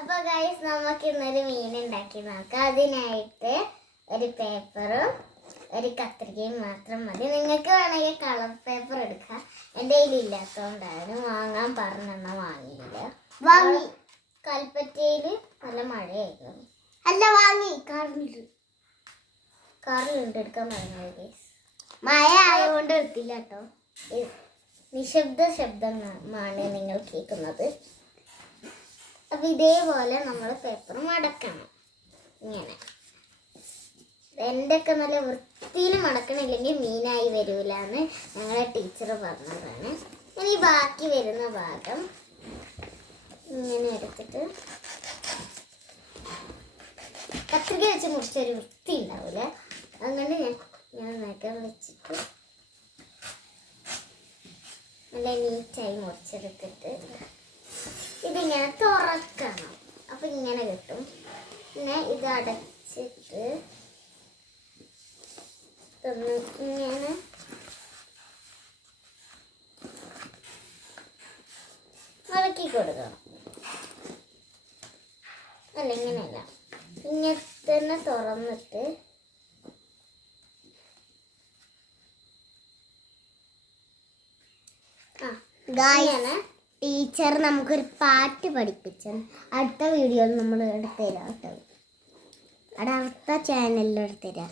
അപ്പൊ ഗൈസ് നമുക്ക് ഇന്നൊരു മീൻ ഉണ്ടാക്കി നോക്കാം. അതിനായിട്ട് ഒരു പേപ്പറും ഒരു കത്രികയും മാത്രം മതി. നിങ്ങൾക്ക് വേണമെങ്കിൽ കളർ പേപ്പർ എടുക്കാം. എൻ്റെ കയ്യിൽ ഇല്ലാത്തതുകൊണ്ടാണ് വാങ്ങാൻ പറഞ്ഞെണ്ണം വാങ്ങിയില്ല. വാങ്ങി കൽപ്പറ്റയില് നല്ല മഴയായിരുന്നു. അല്ല വാങ്ങി കാറിലുണ്ട് എടുക്കാൻ പറഞ്ഞത് ഗൈസ്. മഴ ആയതുകൊണ്ട് എടുത്തില്ല കേട്ടോ. നിശബ്ദ ശബ്ദമാണ് നിങ്ങൾ കേൾക്കുന്നത്. അപ്പം ഇതേപോലെ നമ്മൾ പേപ്പർ മടക്കണം. ഇങ്ങനെ എൻ്റെ ഒക്കെ നല്ല വൃത്തിയിൽ മടക്കണില്ലെങ്കിൽ മീനായി വരില്ല എന്ന് ഞങ്ങളെ ടീച്ചർ പറഞ്ഞതാണ്. ഇനി ബാക്കി വരുന്ന ഭാഗം ഇങ്ങനെ എടുത്തിട്ട് കത്രിക വെച്ച് മുറിച്ചൊരു വൃത്തി ഉണ്ടാവില്ല. അങ്ങനെ ഞാൻ നഖം വെച്ചിട്ട് നല്ല നീറ്റായി മുറിച്ചെടുത്തിട്ട് ഇതിങ്ങനെ തുറക്കണം. അപ്പം ഇങ്ങനെ കിട്ടും. പിന്നെ ഇത് അടച്ചിട്ട് ഇങ്ങനെ മടക്കി കൊടുക്കണം. അല്ല ഇങ്ങനെയല്ല, ഇങ്ങനെ തന്നെ തുറന്നിട്ട് ഇങ്ങനെ ടീച്ചർ നമുക്കൊരു പാട്ട് പഠിപ്പിച്ചു. അടുത്ത വീഡിയോയിൽ നമ്മൾ എടുത്തുതരാം കേട്ടോ. അവിടെ അടുത്ത ചാനലിൽ എടുത്തുതരാം.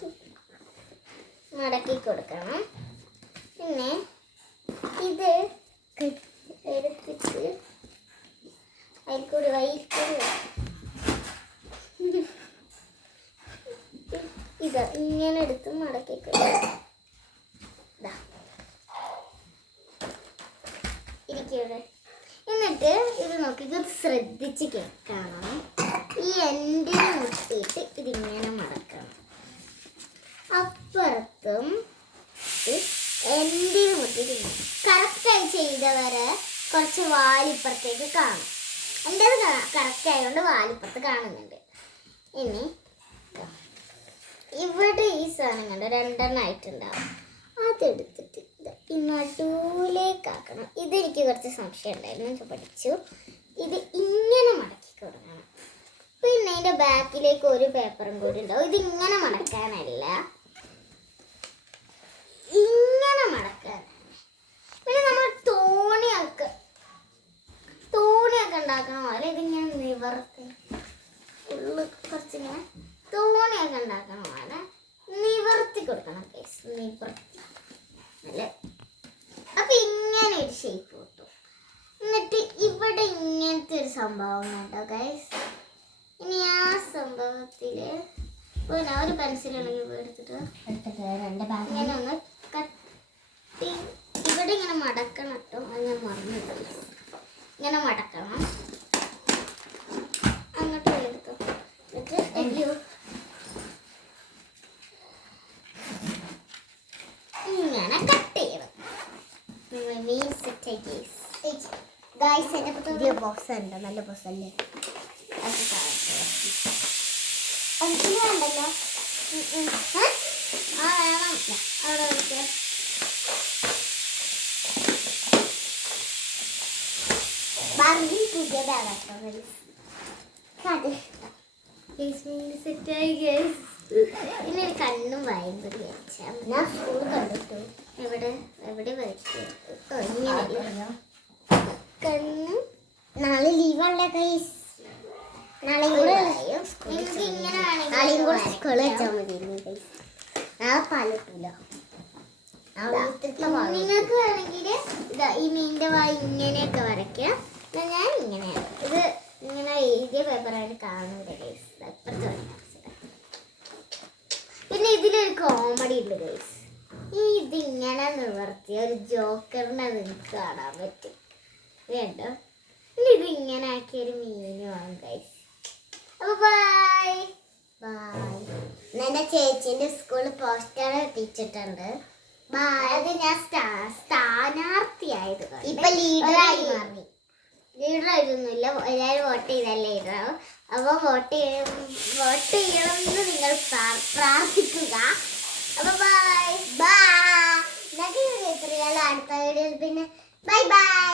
മടക്കി കൊടുക്കണം. പിന്നെ ഇത് എടുത്തിട്ട് അതിൽക്കൂടി ഇത് ഇങ്ങനെ എടുത്ത് മടക്കി കൊടുക്കണം. ഇരിക്കവിടെ. എന്നിട്ട് ഇത് നോക്കി ഇത് ശ്രദ്ധിച്ച് കേൾക്കണം. ഈ എൻഡിൽ മുട്ടിയിട്ട് ഇതിങ്ങനെ മടക്കണം. അപ്പുറത്തും എൻഡിൽ മുട്ടിയിട്ട് കറക്റ്റായി ചെയ്തവരെ കുറച്ച് വാലിപ്പുറത്തേക്ക് കാണും. എൻ്റെ കറക്റ്റ് ആയതുകൊണ്ട് വാലിപ്പുറത്ത് കാണുന്നുണ്ട്. ഇനി ഇവിടെ ഈ സാധനം കണ്ട് രണ്ടെണ്ണം ആയിട്ടുണ്ടാവും. അതെടുത്തിട്ട് ഈ നടുവിലേക്കാക്കണം. ഇതെനിക്ക് കുറച്ച് സംശയം ഉണ്ടായിരുന്നു, ഞാൻ പഠിച്ചു. ഇത് ഇങ്ങനെ മടക്കി കൊടുക്കണം. പിന്നെ അതിൻ്റെ ബാക്കിലേക്ക് ഒരു പേപ്പറും കൂടി ഉണ്ടാവും. ഇതിങ്ങനെ മടക്കാനല്ല, ഇങ്ങനെ മടക്കാൻ. പിന്നെ നമ്മൾ തോണിയൊക്കെ ഉണ്ടാക്കണ പോലെ ഇതിങ്ങനെ നിവർത്തി കുറച്ചിങ്ങനെ തോണിയൊക്കെ ഉണ്ടാക്കണ പോലെ നിവർത്തി കൊടുക്കണം. നിവർത്തി അല്ലേ. അപ്പൊ ഇങ്ങനെ ഒരു ഷേപ്പ് കിട്ടും. എന്നിട്ട് ഇവിടെ ഇങ്ങനത്തെ ഒരു സംഭവം കേട്ടോ ഗൈസ്. ഇനി ആ സംഭവത്തില് പിന്നെ ഒരു പെൻസിലുണ്ടെങ്കിൽ എടുത്തിട്ട് ഇങ്ങനെ ഒന്ന് കട്ടി ഇവിടെ ഇങ്ങനെ മടക്കണം കേട്ടോ. അത് ഞാൻ മറന്നു. ഇങ്ങനെ മടക്കണം. അങ്ങോട്ട് എടുത്തു എന്നിട്ട് ഇങ്ങനെ കട്ട് ചെയ്യണം. മീൻ സെറ്റ് ഗൈസ്. എൻ്റെ പുതിയ ബോക്സ് ഉണ്ട്, നല്ല ബോക്സ് അല്ലേ. വേണ്ടല്ലോ. ആ വേണം. അവിടെ വെച്ച് പുതിയ ബാഗാട്ടോ. സെറ്റായി ഗൈസ്. പിന്നെ ഒരു കണ്ണും വായും കൂടി വെച്ചാൽ ഞാൻ സ്കൂൾ കണ്ടിട്ടു. എവിടെ വരയ്ക്കും കണ്ണ്. നാളെ ലീവാണല്ലേ ഗൈസ്. നാളെയും കൂടെ സ്കൂളിൽ വെച്ചാൽ മതി ഗൈസ്. നാളെ പാലിട്ടില്ല. നിങ്ങൾക്ക് വേണമെങ്കിൽ ഇതാ ഈ മീനിൻ്റെ വായ ഇങ്ങനെയൊക്കെ വരയ്ക്കാം. ഞാൻ ഇങ്ങനെയാണ്. ഇത് ഇങ്ങനെ എഴുതിയ പേപ്പറായിട്ട് കാണൂല ഗൈസ്. പിന്നെ ഇതിലൊരു കോമഡി ഉണ്ട് ഗൈസ്. ഇതിങ്ങനെ നിവർത്തിയ ഒരു ജോക്കറിനെ നിങ്ങൾക്ക് കാണാൻ പറ്റും. വേണ്ടോ? ഇനി ഇതിങ്ങനെ ആക്കിയൊരു മീന് വാങ്ങും ഗൈസ്. അപ്പൊ ബൈ ബൈ. എൻ്റെ ചേച്ചീൻ്റെ സ്കൂളിൽ പോസ്റ്റർ എത്തിച്ചിട്ടുണ്ട്. അത് ഞാൻ സ്ഥാനാർത്ഥിയായത് ഇപ്പൊ ലീഡറായി മാറി. ലീഡറായിരുന്നില്ല, എല്ലാവരും വോട്ട് ചെയ്തല്ലേ ലീഡറാവും. അപ്പോൾ വോട്ട് ചെയ്യണമെന്ന് നിങ്ങൾ പ്രാർത്ഥിക്കുക. അപ്പോൾ ബൈ ബൈ. അടുത്ത വീഡിയോയിൽ പിന്നെ ബൈ ബൈ.